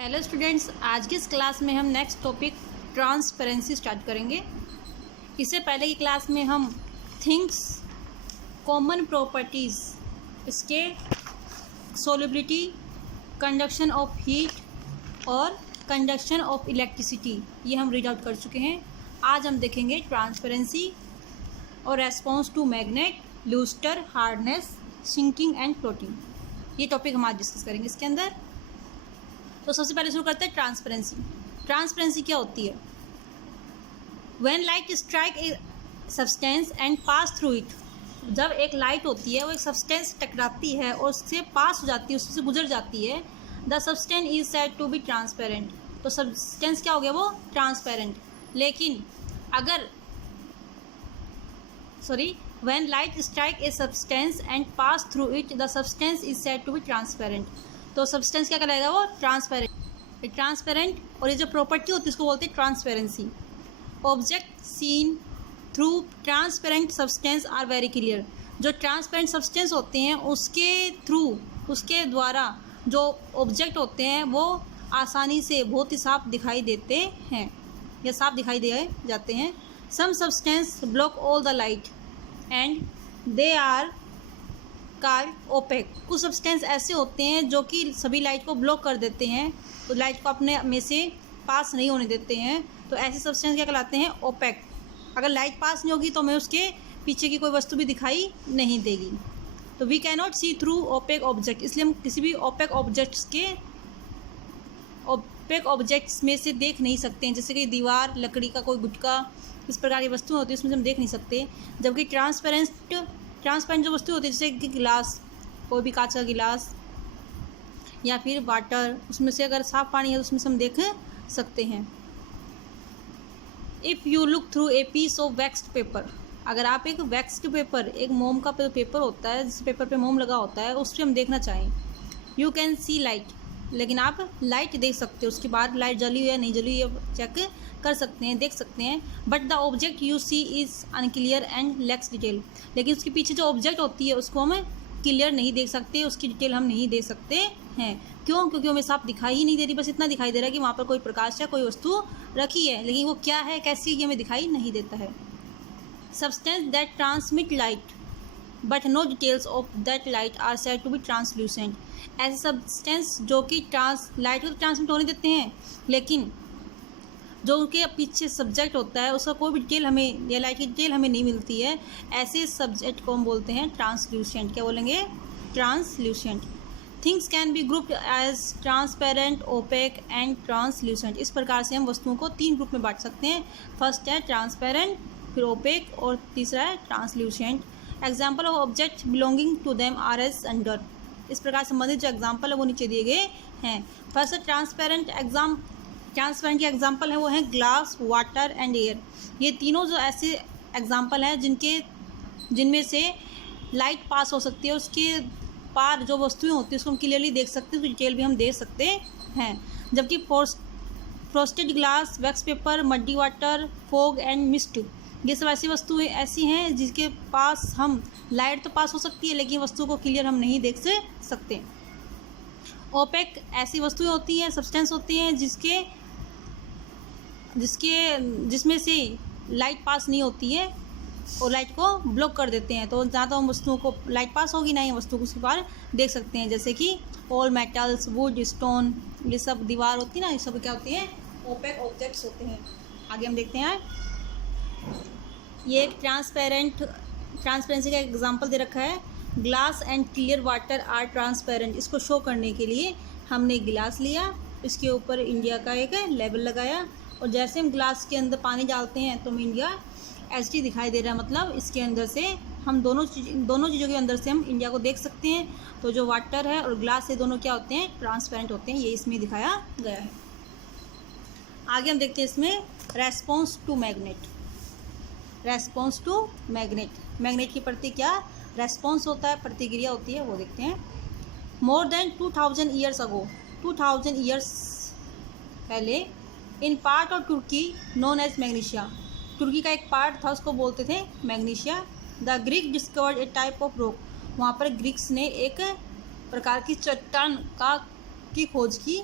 Hello students, आज की इस क्लास में हम नेक्स्ट टॉपिक ट्रांसपेरेंसी स्टार्ट करेंगे। इससे पहले की क्लास में हम थिंग्स, कॉमन प्रॉपर्टीज़, इसके सोल्युबिलिटी, कंडक्शन ऑफ हीट और कंडक्शन ऑफ इलेक्ट्रिसिटी, ये हम रीड आउट कर चुके हैं। आज हम देखेंगे ट्रांसपेरेंसी और response to magnet, lustre, hardness, sinking and floating. ये टॉपिक हम आज डिस्कस करेंगे इसके अंदर। तो सबसे पहले शुरू करते हैं ट्रांसपेरेंसी। ट्रांसपेरेंसी क्या होती है? When light strike a substance and pass through it, जब एक लाइट होती है वो एक सब्सटेंस टकराती है और उससे पास हो जाती है, उससे गुजर जाती है, the substance is said to be transparent. तो सब्सटेंस क्या हो गया? वो ट्रांसपेरेंट। लेकिन अगर when light strike a substance and pass through it, the substance is said to be transparent. तो सब्सटेंस क्या कहलाएगा? वो ट्रांसपेरेंट। ट्रांसपेरेंट और ये जो प्रॉपर्टी होती है उसको बोलते हैं transparency. Object seen through transparent substance are very clear. जो ट्रांसपेरेंट सब्सटेंस होते हैं उसके थ्रू, उसके द्वारा जो ऑब्जेक्ट होते हैं वो आसानी से बहुत ही साफ दिखाई देते हैं या साफ दिखाई दे जाते हैं। Some substance block all the light and they are called opaque. कुछ सब्सटेंस ऐसे होते हैं जो कि सभी लाइट को ब्लॉक कर देते हैं, तो लाइट को अपने में से पास नहीं होने देते हैं। तो ऐसे सब्सटेंस क्या कहलाते हैं? ओपेक। अगर लाइट पास नहीं होगी तो हमें उसके पीछे की कोई वस्तु भी दिखाई नहीं देगी। तो we can not see through opaque object, इसलिए हम किसी भी ओपेक ऑब्जेक्ट्स में से देख नहीं सकते हैं। जैसे कि दीवार, लकड़ी का कोई गुटका, इस प्रकार की वस्तुएं होती है उसमें से हम देख नहीं सकते। जबकि ट्रांसपेरेंट जो वस्तु होती है, जैसे कि गिलास, कोई भी कांच का गिलास या फिर वाटर, उसमें से अगर साफ पानी है तो उसमें से हम देख सकते हैं। If you look through a piece of waxed paper, अगर आप एक वैक्स्ड पेपर, एक मोम का पेपर होता है जिस पेपर पे मोम लगा होता है, उस पर हम देखना चाहें, यू कैन सी लाइट, लेकिन आप लाइट देख सकते हो। उसके बाद लाइट जली हुई या नहीं जली हुई चेक कर सकते हैं, देख सकते हैं। But the object you see is unclear and lacks detail, लेकिन उसके पीछे जो ऑब्जेक्ट होती है उसको हम क्लियर नहीं देख सकते, उसकी डिटेल हम नहीं देख सकते हैं। क्यों? क्योंकि हमें साफ दिखाई ही नहीं दे रही, बस इतना दिखाई दे रहा है कि वहाँ पर कोई प्रकाश या कोई वस्तु रखी है, लेकिन वो क्या है, कैसी, ये हमें दिखाई नहीं देता है। Substance that transmit light but no details of that light are said to be translucent. ऐसे सब्सटेंस जो कि लाइट को तो ट्रांसमिट होने देते हैं, लेकिन जो उनके पीछे सब्जेक्ट होता है उसका कोई भी डिटेल हमें, या लाइट की डिटेल हमें नहीं मिलती है, ऐसे सब्जेक्ट को हम बोलते हैं ट्रांसल्यूसेंट। क्या बोलेंगे? Translucent. Things can be grouped as transparent, opaque and translucent. इस प्रकार से हम वस्तुओं को 3 ग्रुप में बांट सकते हैं। फर्स्ट है ट्रांसपेरेंट, फिर ओपेक और तीसरा है translucent. Example of object belonging to them are as under. इस प्रकार संबंधित जो एग्जाम्पल है वो नीचे दिए गए हैं। फर्स्ट है ट्रांसपेरेंट के एग्जाम्पल है वो हैं ग्लास, वाटर एंड एयर। ये तीनों जो ऐसे एग्जाम्पल हैं जिनमें से लाइट पास हो सकती है, उसके पार जो वस्तुएं होती है उसको हम क्लियरली देख सकते हैं, उसकी डिटेल भी हम देख सकते हैं। जबकि frosted glass, wax paper, muddy water, fog and mist, ये सब ऐसी वस्तुएं ऐसी हैं जिसके पास हम लाइट तो पास हो सकती है लेकिन वस्तु को क्लियर हम नहीं देख सकते। ओपेक ऐसी वस्तुएं होती हैं, सब्सटेंस होती हैं जिसमें से लाइट पास नहीं होती है और लाइट को ब्लॉक कर देते हैं। तो जहाँ तो हम वस्तुओं को लाइट पास होगी ना, ही वस्तु को उसके पार देख सकते हैं। जैसे कि ऑल मेटल्स, वुड, स्टोन, ये सब दीवार होती है ना, ये सब क्या होती हैं? ओपेक ऑब्जेक्ट्स होते हैं। आगे हम देखते हैं। ये एक ट्रांसपेरेंसी का एग्जाम्पल दे रखा है। Glass and clear water are transparent. इसको शो करने के लिए हमने गिलास लिया, इसके ऊपर इंडिया का एक लेबल लगाया, और जैसे हम ग्लास के अंदर पानी डालते हैं तो हमें इंडिया एचडी दिखाई दे रहा है। मतलब इसके अंदर से हम दोनों चीज़ों के अंदर से हम इंडिया को देख सकते हैं। तो जो वाटर है और ग्लास है, दोनों क्या होते हैं? ट्रांसपेरेंट होते हैं। ये इसमें दिखाया गया है। आगे हम देखते हैं इसमें response to magnet. Response to magnet की प्रति क्या रेस्पॉन्स होता है, प्रतिक्रिया होती है, वो देखते हैं। More than 2000 years ago, 2000 years पहले, in part of Turkey known as Magnesia, Turkey का एक पार्ट था उसको बोलते थे Magnesia. The Greek discovered a type of rock, वहाँ पर ग्रीक्स ने एक प्रकार की चट्टान की खोज की।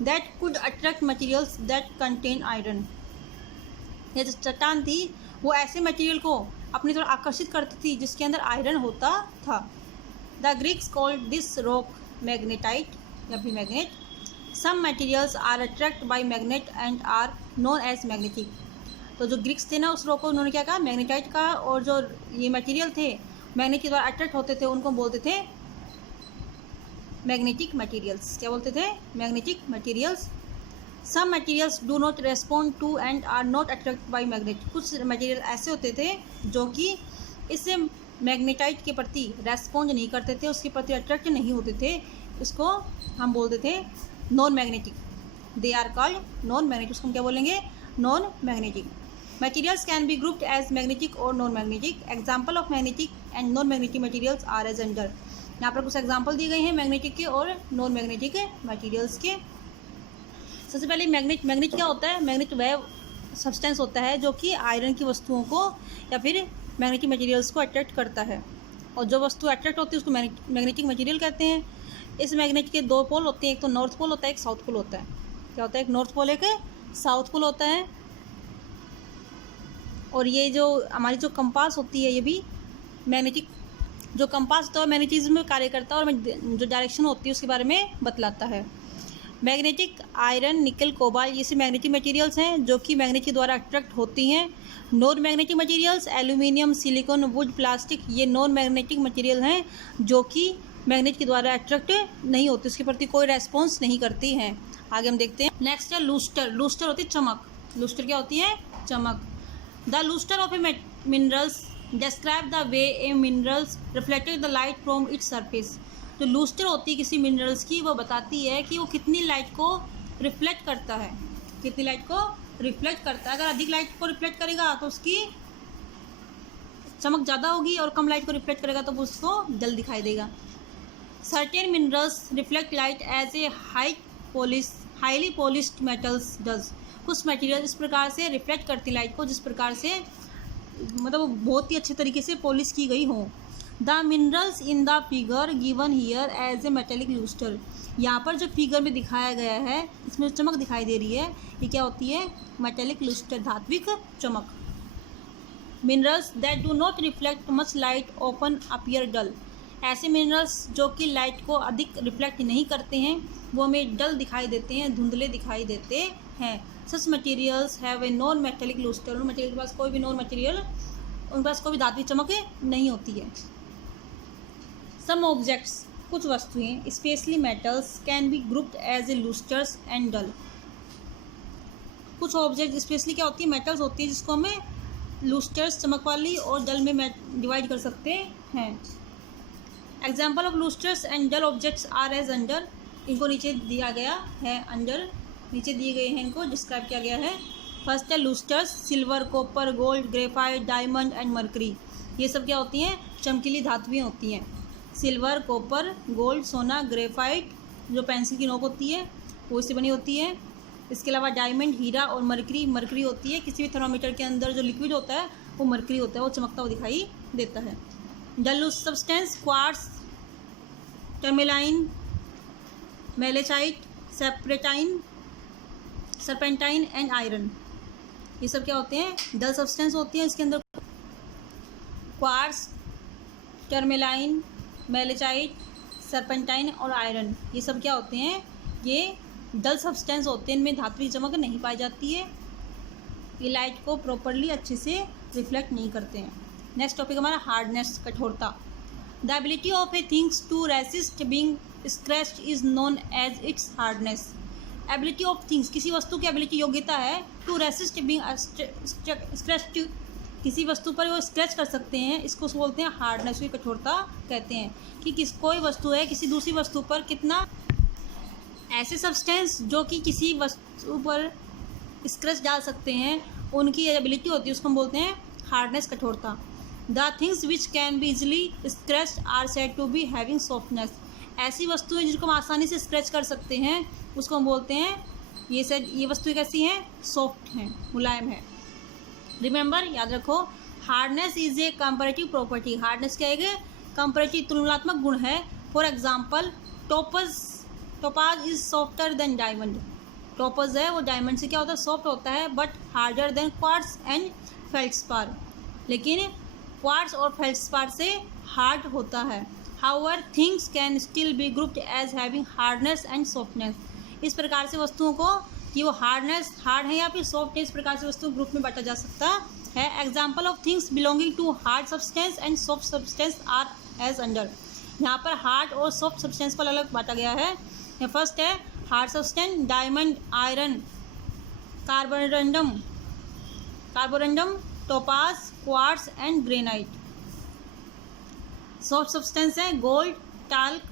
That could attract materials that contain iron. ये जो चट्टान थी वो ऐसे मटेरियल को अपनी तरफ आकर्षित करती थी जिसके अंदर आयरन होता था। The Greeks called this rock magnetite या फिर magnet. Some materials are attract by magnet and are known as magnetic. तो जो ग्रीक्स थे ना उस रॉक को उन्होंने क्या कहा, मैग्नेटाइट का, और जो ये मटेरियल थे मैग्नेट के द्वारा अट्रैक्ट होते थे उनको बोलते थे मैग्नेटिक मटेरियल्स। क्या बोलते थे, magnetic materials. Some materials do not respond to and are not attract by magnet. कुछ मटेरियल ऐसे होते थे जो कि इससे मैग्नेटाइट के प्रति रेस्पॉन्ड नहीं करते थे, उसके प्रति अट्रैक्ट नहीं होते थे, इसको हम बोलते थे non magnetic. They are called non magnetic. उसको हम क्या बोलेंगे, non magnetic. Materials can be grouped as magnetic और non magnetic. Example of magnetic and non magnetic materials are as under. यहाँ पर कुछ एग्जाम्पल दिए गए हैं मैग्नेटिक के और नॉन मैग्नेटिक मटेरियल्स के। सबसे पहले मैग्नेट क्या होता है, मैग्नेट वह सब्सटेंस होता है जो कि आयरन की वस्तुओं को या फिर मैग्नेटिक मटेरियल्स को अट्रैक्ट करता है, और जो वस्तु अट्रैक्ट होती है उसको मैग्नेटिक मटेरियल कहते हैं। इस मैग्नेट के दो पोल होते हैं, एक तो नॉर्थ पोल होता है, एक साउथ पोल होता है। क्या होता है, एक नॉर्थ पोल एक साउथ पोल होता है। और ये जो हमारी जो कंपास होती है ये भी मैग्नेटिक, जो कंपास होता है मैग्नेटिज्म में कार्य करता है और जो डायरेक्शन होती है उसके बारे में बतलाता है। मैग्नेटिक आयरन, निकल, कोबाल्ट ये सब मैग्नेटिक मटेरियल्स हैं जो कि मैग्नेट के द्वारा अट्रैक्ट होती हैं। Non magnetic materials aluminium, silicon, would, plastic ये नॉन मैग्नेटिक मटेरियल हैं जो कि मैग्नेट के द्वारा अट्रैक्ट नहीं होती, उसके प्रति कोई रेस्पॉन्स नहीं करती हैं। आगे हम देखते हैं। नेक्स्ट है लूस्टर। लूस्टर होती है चमक। लूस्टर क्या होती है, चमक। The lustre of a minerals describe the way a minerals reflected the light from its surface. जो लूस्टर होती है किसी मिनरल्स की वो बताती है कि वो कितनी लाइट को रिफ्लेक्ट करता है, कितनी लाइट को रिफ्लेक्ट करता है। अगर अधिक लाइट को रिफ्लेक्ट करेगा तो उसकी चमक ज़्यादा होगी, और कम लाइट को रिफ्लेक्ट करेगा तो उसको जल्द दिखाई देगा। Certain minerals reflect light as a highly polished metals does. कुछ मटेरियल इस प्रकार से रिफ्लेक्ट करती लाइट को जिस प्रकार से मतलब बहुत ही अच्छे तरीके से पॉलिश की गई हो। The minerals in the figure given here as a metallic lustre. यहाँ पर जो फिगर में दिखाया गया है इसमें चमक दिखाई दे रही है, ये क्या होती है, मेटेलिक लूस्टर, धात्विक चमक। Minerals that do not reflect much light often appear dull. ऐसे मिनरल्स जो कि लाइट को अधिक रिफ्लेक्ट नहीं करते हैं वो हमें डल दिखाई देते हैं, धुंधले दिखाई देते हैं। Such materials have a non metallic lustre. उन मटेरियल के पास कोई भी नॉन मटेरियल, उनके पास कोई भी धात्विक चमक नहीं होती है। सम ऑब्जेक्ट्स, कुछ वस्तुएं specially metals can be grouped as a lustres and dull. कुछ ऑब्जेक्ट स्पेशली क्या होती है, मेटल्स होती है जिसको हमें लूस्टर्स चमक वाली और डल में डिवाइड कर सकते हैं। Example of lustres and dull objects are as under. इनको नीचे दिया गया है, अंडर नीचे दिए गए हैं, इनको डिस्क्राइब किया गया है। फर्स्ट है lustres, silver, copper, gold, graphite, diamond and mercury. ये सब क्या होती हैं, चमकीली धातुएं होती हैं। सिल्वर, कॉपर, गोल्ड, सोना, ग्रेफाइट जो पेंसिल की नोक होती है वो इससे बनी होती है। इसके अलावा डायमंड, हीरा और मरकरी होती है। किसी भी थर्मामीटर के अंदर जो लिक्विड होता है वो मरकरी होता है, वो चमकता हुआ दिखाई देता है। Dull substance quartz, tourmaline, malachite, serpentine and iron, ये सब क्या होते हैं, डल सब्सटेंस होती हैं। इसके अंदर क्वार्ट्स, टर्मेलाइन, मेलेचाइट, सरपेंटाइन और आयरन ये सब क्या होते हैं, ये डल सब्सटेंस होते हैं। इनमें धात्विक चमक नहीं पाई जाती है, ये लाइट को प्रॉपरली अच्छे से रिफ्लेक्ट नहीं करते हैं। नेक्स्ट टॉपिक हमारा हार्डनेस, कठोरता। The ability of a things to resist being scratched is known as its hardness. Ability of things, किसी वस्तु की एबिलिटी योग्यता है टू रेसिस्ट बीइंग स्क्रैच्ड, किसी वस्तु पर वो स्क्रैच कर सकते हैं, इसको बोलते हैं हार्डनेस, की कठोरता कहते हैं। कि कोई वस्तु है किसी दूसरी वस्तु पर कितना, ऐसे सब्सटेंस जो कि किसी वस्तु पर स्क्रैच डाल सकते हैं उनकी एबिलिटी होती है, उसको हम बोलते हैं हार्डनेस, कठोरता। The things which can be easily scratched are said to be having softness. ऐसी वस्तुएं जिनको हम आसानी से स्क्रैच कर सकते हैं उसको हम बोलते हैं ये वस्तुएं कैसी हैं, सॉफ्ट हैं, मुलायम है। रिमेंबर, याद रखो, hardness is a comparative property. Hardness क्या है, कंपैरेटिव तुलनात्मक गुण है। For example topaz topaz is softer than diamond. Topaz है वो डायमंड से क्या होता है, सॉफ्ट होता है, but harder than quartz and feldspar. लेकिन क्वार्ट्ज और फेल्ड्स्पार से हार्ड होता है। However things can still be grouped as having hardness and softness. इस प्रकार से वस्तुओं को कि वो हार्ड है या फिर सॉफ्ट है, इस प्रकार से वस्तुओं ग्रुप में बांटा जा सकता है। Example of things belonging to hard substance and soft substance are as under. यहाँ पर हार्ड और सॉफ्ट सब्सटेंस को अलग बांटा गया है। फर्स्ट है hard substance, diamond, iron, carborundum, topaz, quartz and granite. Soft substance है gold, talc,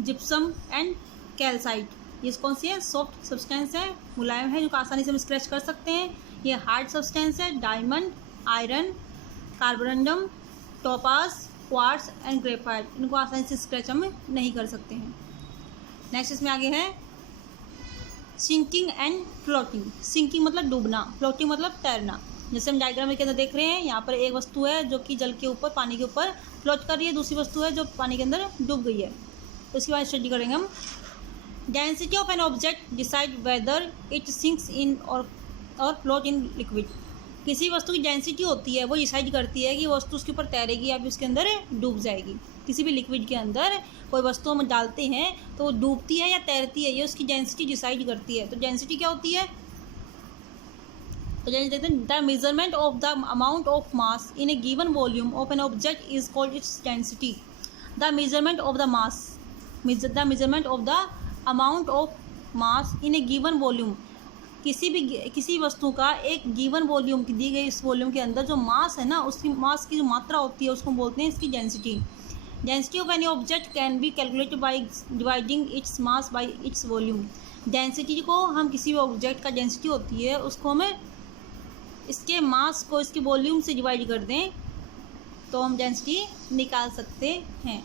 gypsum and calcite. ये कौन सी है, सॉफ्ट सब्सटेंस है, मुलायम है, जो आसानी से हम स्क्रैच कर सकते हैं। ये हार्ड सब्सटेंस है diamond, iron, carborundum, topaz, quartz and graphite. इनको आसानी से स्क्रैच हम नहीं कर सकते हैं। नेक्स्ट इसमें आगे है सिंकिंग एंड फ्लोटिंग। सिंकिंग मतलब डूबना, फ्लोटिंग मतलब तैरना। जैसे हम डायग्राम के अंदर देख रहे हैं, यहाँ पर एक वस्तु है जो कि जल के ऊपर, पानी के ऊपर फ्लोट कर रही है, दूसरी वस्तु है जो पानी के अंदर डूब गई है। तो इसके बाद स्टडी करेंगे हम। Density of an object decide whether it sinks in or float in liquid. किसी वस्तु की डेंसिटी होती है, वो डिसाइड करती है कि वस्तु उसके ऊपर तैरेगी या फिर उसके अंदर डूब जाएगी। किसी भी लिक्विड के अंदर कोई वस्तु हम डालते हैं तो वो डूबती है या तैरती है, ये उसकी डेंसिटी डिसाइड करती है। तो डेंसिटी क्या होती है, तो देखते हैं, the measurement of the amount of mass in A given volume of an object is called its density. The measurement of the mass, the measurement of the amount of mass in A given volume. किसी वस्तु का एक given volume की दी गई इस volume के अंदर जो मास है ना, उसकी मास की जो मात्रा होती है उसको बोलते हैं इसकी density. Density of any object can be calculated by dividing its mass by its volume. Density को हम किसी भी ऑब्जेक्ट का डेंसिटी होती है उसको हमें इसके मास को इसके वॉल्यूम से डिवाइड कर दें तो हम डेंसिटी निकाल सकते हैं।